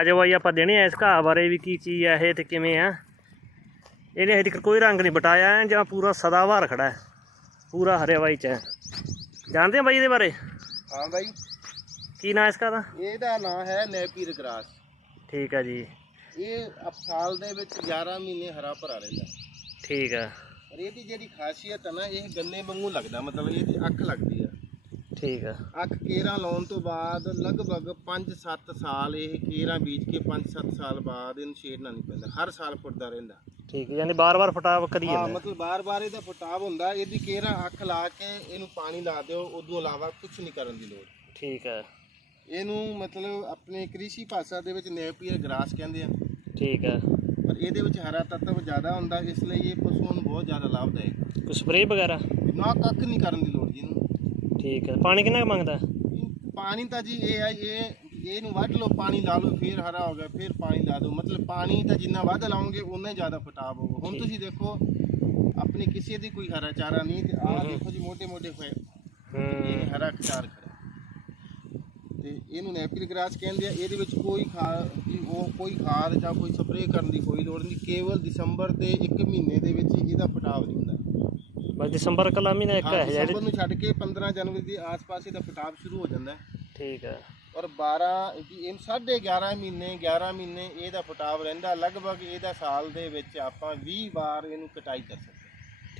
ਅੱਜ ਬਾਈ ਆਪਾਂ ਦੇਣੇ ਆ ਇਸ ਘਾਹ ਬਾਰੇ ਵੀ ਕੀ ਚੀਜ਼ ਆ ਇਹ ਤੇ ਕਿਵੇਂ ਆ। ਇਹਨੇ ਹਜੇ ਤੱਕ ਕੋਈ ਰੰਗ ਨਹੀਂ ਬਟਾਇਆ ਐਨ ਜਾਂ ਪੂਰਾ ਸਦਾਬਹਾਰ ਖੜਾ ਹੈ ਪੂਰਾ ਹਰੇ ਬਾਈ ਚ ਜਾਣਦੇ ਆ ਬਾਈ ਇਹਦੇ ਬਾਰੇ? ਹਾਂ ਬਾਈ। ਕੀ ਨਾਂ ਇਸ ਦਾ? ਇਹਦਾ ਨਾਮ ਹੈ ਨੈਪੀਰ ਗ੍ਰਾਸ। ਠੀਕ ਆ ਜੀ। ਇਹ ਸਾਲ ਦੇ ਵਿੱਚ 11 ਮਹੀਨੇ ਹਰਾ ਭਰਾ ਰਹਿੰਦਾ। ਠੀਕ ਆ। ਪਰ ਇਹਦੀ ਜਿਹੜੀ ਖਾਸੀਅਤ ਹੈ ਨਾ ਇਹ ਗੰਨੇ ਵਾਂਗੂ ਲੱਗਦਾ ਮਤਲਬ ਇਹਦੀ ਅੱਖ ਲੱਗਦੀ ਆ। ਠੀਕ ਆ। ਅੱਖ ਕੇਰਾ ਲਾਉਣ ਤੋਂ ਬਾਅਦ ਲਗਭਗ 5-7 ਸਾਲ ਇਹ ਕੇਰਾ ਬੀਜ ਕੇ 5-7 ਸਾਲ ਬਾਅਦ ਇਹਨੂੰ ਛੇੜਨਾ ਨਹੀਂ ਪੈਂਦਾ। ਹਰ ਸਾਲ ਫੁੱਟਦਾ ਰਹਿੰਦਾ। ਠੀਕ ਹੈ ਯਾਨੀ ਬਾਰ-ਬਾਰ ਫਟਾਵ ਕਰੀ ਹਾਂ ਜਾਂਦਾ। ਮਤਲਬ ਬਾਰ-ਬਾਰ ਇਹਦਾ ਫਟਾਵ ਹੁੰਦਾ। ਇਹਦੀ ਕੇਰਾ ਅੱਖ ਲਾ ਕੇ ਇਹਨੂੰ ਪਾਣੀ ਲਾ ਦਿਓ ਉਦੋਂ ਇਲਾਵਾ ਕੁਝ ਨਹੀਂ ਕਰਨ ਦੀ ਲੋੜ। ਠੀਕ ਆ। ਇਹਨੂੰ ਮਤਲਬ ਆਪਣੇ ਕ੍ਰਿਸ਼ੀ ਭਾਸ਼ਾ ਦੇ ਵਿੱਚ ਨੈਪੀਅਰ ਗ੍ਰਾਸ ਕਹਿੰਦੇ ਆ। ਠੀਕ ਆ। ਪਰ ਇਹਦੇ ਵਿੱਚ ਹਰਾ ਤੱਤਵ ਜ਼ਿਆਦਾ ਹੁੰਦਾ ਇਸ ਲਈ ਇਹ ਪਸ਼ੂਆਂ ਨੂੰ ਬਹੁਤ ਜ਼ਿਆਦਾ ਲਾਭਦਾਇਕ। ਕੋਈ ਸਪਰੇਅ ਵਗੈਰਾ? ਨਾ ਕੱਖ ਨਹੀਂ ਕਰਨ ਦੀ ਲੋੜ ਜੀ ਇਹਨੂੰ। ਠੀਕ ਹੈ ਪਾਣੀ ਕਿੰਨਾ ਕੁ ਮੰਗਦਾ? ਪਾਣੀ ਤਾਂ ਜੀ ਇਹ ਹੈ ਇਹ ਇਹਨੂੰ ਵੱਢ ਲਓ ਪਾਣੀ ਲਾ ਲਓ ਫੇਰ ਹਰਾ ਹੋ ਗਿਆ ਫੇਰ ਪਾਣੀ ਲਾ ਦਿਓ। ਮਤਲਬ ਪਾਣੀ ਤਾਂ ਜਿੰਨਾ ਵੱਧ ਲਾਉਂਗੇ ਉਨਾ ਹੀ ਜ਼ਿਆਦਾ ਫਟਾਬ ਹੋਊਗਾ। ਹੁਣ ਤੁਸੀਂ ਦੇਖੋ ਆਪਣੇ ਕਿਸੇ ਦੀ ਕੋਈ ਹਰਾ ਚਾਰਾ ਨਹੀਂ ਤੇ ਆਹ ਦੇਖੋ ਜੀ ਮੋਟੇ ਮੋਟੇ ਹੋਏ ਇਹ ਹਰਾ ਖਚਾਰ ਖੜਾ ਤੇ ਇਹਨੂੰ ਨੈਪਿਲ ਗ੍ਰਾਸ ਕਹਿੰਦੇ ਆ ਇਹਦੇ ਵਿੱਚ ਕੋਈ ਖਾਦ ਉਹ ਕੋਈ ਖਾਦ ਜਾਂ ਕੋਈ ਸਪਰੇਅ ਕਰਨ ਦੀ ਕੋਈ ਲੋੜ ਨਹੀਂ। ਕੇਵਲ ਦਸੰਬਰ ਦੇ 1 ਮਹੀਨੇ ਦੇ ਵਿੱਚ ਇਹਦਾ ਫਟਾਵ ਨਹੀਂ ਹੁੰਦਾ। ਬਸ ਦਸੰਬਰ ਕਲਾ ਮਹੀਨਾ ਇੱਕ ਹਾਂ ਹੈ ਦਸੰਬਰ ਜਿਹੜੇ ਨੂੰ ਛੱਡ ਕੇ 15 ਜਨਵਰੀ ਦੇ ਆਸ-ਪਾਸ ਇਹਦਾ ਫਟਾਵ ਸ਼ੁਰੂ ਹੋ ਜਾਂਦਾ ਹੈ। ਠੀਕ ਆ ਔਰ 12 ਕਿ ਇਹ ਸਾਢੇ 11 ਮਹੀਨੇ 11 ਮਹੀਨੇ ਇਹਦਾ ਫਟਾਵ ਰਹਿੰਦਾ ਲਗਭਗ ਇਹਦਾ ਸਾਲ ਦੇ ਵਿੱਚ ਆਪਾਂ 20 ਵਾਰ ਇਹਨੂੰ ਕਟਾਈ ਕਰ ਸਕਦੇ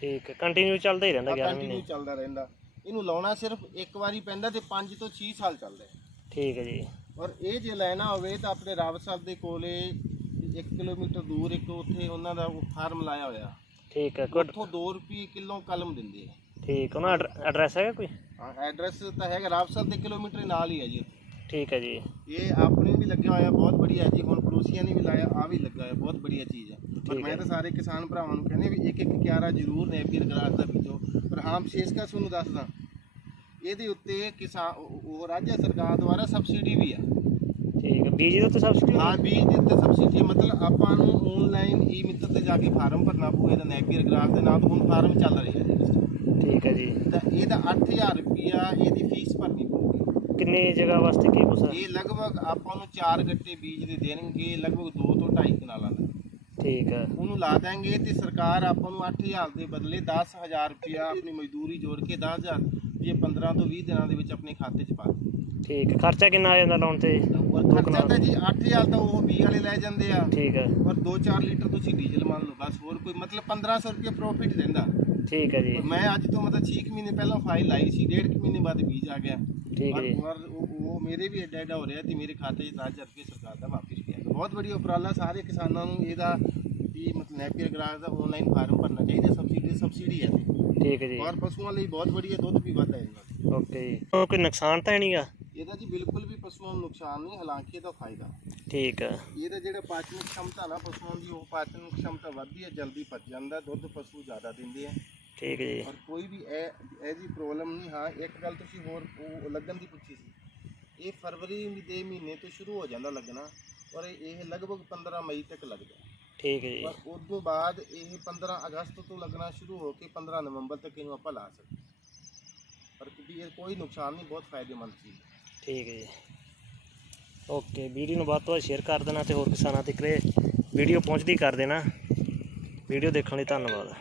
ਠੀਕ ਹੈ ਕੰਟੀਨਿਊ ਚੱਲਦਾ ਹੀ ਰਹਿੰਦਾ 11 ਕੰਟੀਨਿਊ ਮਹੀਨੇ। ਚੱਲਦਾ ਰਹਿੰਦਾ। ਇਹਨੂੰ ਲਾਉਣਾ ਸਿਰਫ ਇੱਕ ਵਾਰੀ ਪੈਂਦਾ ਤੇ 5 ਤੋਂ 6 ਸਾਲ ਚੱਲਦਾ ਹੈ। ਠੀਕ ਹੈ ਜੀ। ਔਰ ਇਹ ਜੇ ਲੈਣਾ ਹੋਵੇ ਤਾਂ ਆਪਣੇ ਰਾਵਸਾਲ ਦੇ ਕੋਲੇ 1 ਕਿਲੋਮੀਟਰ ਦੂਰ ਇੱਕ ਉੱਥੇ ਉਹਨਾਂ ਦਾ ਉਹ ਫਾਰਮ ਲਾਇਆ ਹੋਇਆ। ਠੀਕ ਹੈ ਉੱਥੋਂ 2 ਰੁਪਏ ਕਿਲੋ ਕਲਮ ਦਿੰਦੇ ਆ। ਠੀਕ ਉਹਨਾਂ ਐਡਰੈਸ ਹੈਗਾ ਕੋਈ? ਐਡਰੈਸ ਤਾਂ ਹੈਗਾ ਰਾਵਸਾਲ ਦੇ ਕਿਲੋਮੀਟਰ ਨਾਲ ਹੀ ਹੈ ਜੀ। ਠੀਕ ਹੈ ਜੀ। ਇਹ ਆਪਣੇ ਵੀ ਲੱਗਿਆ ਹੋਇਆ ਬਹੁਤ ਬੜੀਆ ਜੀ। ਹੁਣ ਪੜੋਸੀਆਂ ਨੇ ਵੀ ਲਾਇਆ ਆ ਵੀ ਲੱਗਾ ਹੋਇਆ ਬਹੁਤ ਬੜੀਆ ਚੀਜ਼ ਹੈ ਪਰ ਮੈਂ। ਤਾਂ ਸਾਰੇ ਕਿਸਾਨ ਭਰਾਵਾਂ ਨੂੰ ਕਹਿੰਦੇ ਵੀ ਇੱਕ ਇੱਕ ਕਿਆਰਾ ਜ਼ਰੂਰ ਨੈਪੀਅਰ ਗ੍ਰਾਸ ਦਾ ਬੀਜੋ ਪਰ ਹਾਂ ਵਿਸ਼ੇਸ਼ ਕਰ ਤੁਹਾਨੂੰ ਦੱਸਦਾ। ਇਹਦੇ ਉੱਤੇ ਕਿਸਾਨ ਉਹ ਰਾਜ ਸਰਕਾਰ ਦੁਆਰਾ ਸਬਸਿਡੀ ਵੀ ਆ। ਠੀਕ ਹੈ ਬੀਜ ਦੇ ਉੱਤੇ ਸਬਸਿਡੀ ਹਾਂ ਬੀਜ ਦੇ ਉੱਤੇ ਸਬਸਿਡੀ ਹੈ। ਮਤਲਬ ਆਪਾਂ ਨੂੰ ਆਨਲਾਈਨ ਈ ਮਿੱਤਰ ਤੇ ਜਾ ਕੇ ਫਾਰਮ ਭਰਨਾ ਪਊ ਇਹਦਾ ਨੈਪੀਅਰ ਗ੍ਰਾਸ ਦੇ ਨਾਲ ਹੁਣ ਫਾਰਮ ਚੱਲ ਰਿਹਾ ਜੀ। ਠੀਕ ਹੈ ਜੀ ਤਾਂ ਇਹਦਾ 8000 ਰੁਪਿਆ ਇਹਦੀ ਫੀਸ ਭਰਨੀ ਪਊਗੀ ਕਿੰਨੀ ਜਗ੍ਹਾ ਵਾਸਤੇ ਕੀ ਆ? ਇਹ ਲਗਭਗ ਆਪਾਂ ਨੂੰ 4 ਗੱਟੇ ਬੀਜ ਦੇ ਦੇਣਗੇ ਲਗਭਗ 2 ਤੋਂ 2.5 ਕਨਾਲਾਂ ਦਾ ਠੀਕ ਹੈ ਉਹਨੂੰ ਲਾ ਦਾਂਗੇ ਤੇ ਸਰਕਾਰ ਆਪਾਂ ਨੂੰ 8000 ਦੇ ਬਦਲੇ 10000 ਰੁਪਇਆ ਆਪਣੀ ਮਜ਼ਦੂਰੀ ਜੋੜ ਕੇ 10000 ਇਹ 15 ਤੋਂ 20 ਦਿਨਾਂ ਦੇ ਵਿੱਚ ਆਪਣੇ ਖਾਤੇ 'ਚ ਪਾ ਦੇ ਠੀਕ ਹੈ। ਖਰਚਾ ਕਿੰਨਾ ਆ ਜਾਂਦਾ ਲਾਉਣ ਤੇ? ਔਰ ਖਰਚਾ ਤਾਂ ਜੀ 8000 ਤਾਂ ਉਹ 20 ਵਾਲੇ ਲੈ ਜਾਂਦੇ ਆ। ਠੀਕ ਹੈ। ਔਰ 2-4 ਲੀਟਰ ਤੁਸੀਂ ਡੀਜ਼ਲ ਮੰਨ ਲਓ ਬਸ ਹੋਰ ਕੋਈ ਮਤਲਬ 1500 ਰੁਪਏ ਪ੍ਰੋਫਿਟ ਦਿੰਦਾ। ਠੀਕ ਹੈ ਜੀ। ਮੈਂ ਅੱਜ ਤੋਂ ਮਤਲਬ 6 ਮਹੀਨੇ ਪਹਿਲਾਂ ਫਾਈਲ ਲਾਈ ਸੀ ਡੇਢ ਕੁ ਮਹੀਨੇ ਬਾਅਦ ਬੀਜ ਆ ਗਿਆ। ਠੀਕ ਹੈ ਜੀ। ਔਰ ਉਹ ਉਹ ਮੇਰੇ ਵੀ ਐਡਾ ਐਡਾ ਹੋ ਰਿਹਾ ਤੇ ਮੇਰੇ ਖਾਤੇ 'ਚ 10000 ਰੁਪਏ ਸਰਕਾਰ ਦਾ ਵਾਪਸ ਪਿਆ। ਬਹੁਤ ਵਧੀਆ ਉਪਰਾਲਾ ਸਾਰੇ ਕਿਸਾਨਾਂ ਨੂੰ ਇਹਦਾ ਵੀ ਮਤਲਬ ਨੈਪੀਅਰ ਗ੍ਰਾਸ ਦਾ ਆਨਲਾਈਨ ਫਾਰਮ ਭਰਨਾ ਚਾਹੀਦਾ ਸਬਸਿਡੀ ਸਬਸਿਡੀ ਹੈ। ਠੀਕ ਹੈ ਜੀ। ਔਰ ਪਸ਼ੂਆਂ ਲਈ ਬਹੁਤ ਵਧੀਆ ਦੁੱਧ ਵੀ ਵੱਧਦਾ ਹੈ ਇਹਦਾ ਓਕੇ ਜੀ। ਉਹ ਕੋਈ ਨੁਕਸਾਨ ਤਾਂ ਨਹੀਂਗਾ ਇਹਦਾ ਜੀ ਬਿਲਕੁਲ ਵੀ ਪਸ਼ੂਆਂ ਨੂੰ ਨੁਕਸਾਨ ਨਹੀਂ ਹਾਲਾਂਕਿ ਇਹਦਾ ਫਾਇਦਾ। ਠੀਕ ਹੈ ਇਹਦਾ ਜਿਹੜਾ ਪਾਚਨ ਖਮਤਾ ਨਾ ਪਸ਼ੂਆਂ ਦੀ ਉਹ ਪਾਚਨ ਖਮਤਾ ਵੱਧਦੀ ਹੈ ਜਲਦੀ ਪਚ ਜਾਂਦਾ ਦੁੱਧ ਪਸ਼ੂ ਜ਼ਿਆਦਾ ਦਿੰਦੇ ਆ। ਠੀਕ ਹੈ ਜੀ। ਔਰ ਕੋਈ ਵੀ ਇਹ ਇਹ ਜੀ ਪ੍ਰੋਬਲਮ ਨਹੀਂ ਹਾਂ ਇੱਕ ਗੱਲ ਤੁਸੀਂ ਹੋਰ ਉਹ ਲੱਗਣ ਦੀ ਪੁੱਛੀ ਸੀ। ਇਹ ਫਰਵਰੀ ਦੇ ਮਹੀਨੇ ਤੋਂ ਸ਼ੁਰੂ ਹੋ ਜਾਂਦਾ ਲੱਗਣਾ ਔਰ ਇਹ ਲਗਭਗ 15 ਮਈ ਤੱਕ ਲੱਗਦਾ। ਠੀਕ ਹੈ ਜੀ। ਪਰ ਉਸ ਤੋਂ ਬਾਅਦ ਇਹ 15 ਅਗਸਤ ਤੋਂ ਲੱਗਣਾ ਸ਼ੁਰੂ ਹੋ ਕੇ 15 ਨਵੰਬਰ ਤੱਕ ਇਹਨੂੰ ਆਪਾਂ ਲਾ ਸਕਦੇ ਪਰ ਕਿਉਂਕਿ ਇਹ ਕੋਈ ਨੁਕਸਾਨ ਨਹੀਂ ਬਹੁਤ ਫਾਇਦੇਮੰਦ ਚੀਜ਼ ਹੈ। ਠੀਕ ਹੈ ਜੀ। ਓਕੇ ਵੀਡੀਓ ਨੂੰ ਵੱਧ ਤੋਂ ਵੱਧ ਸ਼ੇਅਰ ਕਰ ਦੇਣਾ ਤੇ ਹੋਰ ਕਿਸਾਨਾਂ ਤੱਕ ਵੀਡੀਓ ਪਹੁੰਚਦੀ ਕਰ ਦੇਣਾ। ਵੀਡੀਓ ਦੇਖਣ ਲਈ ਧੰਨਵਾਦ।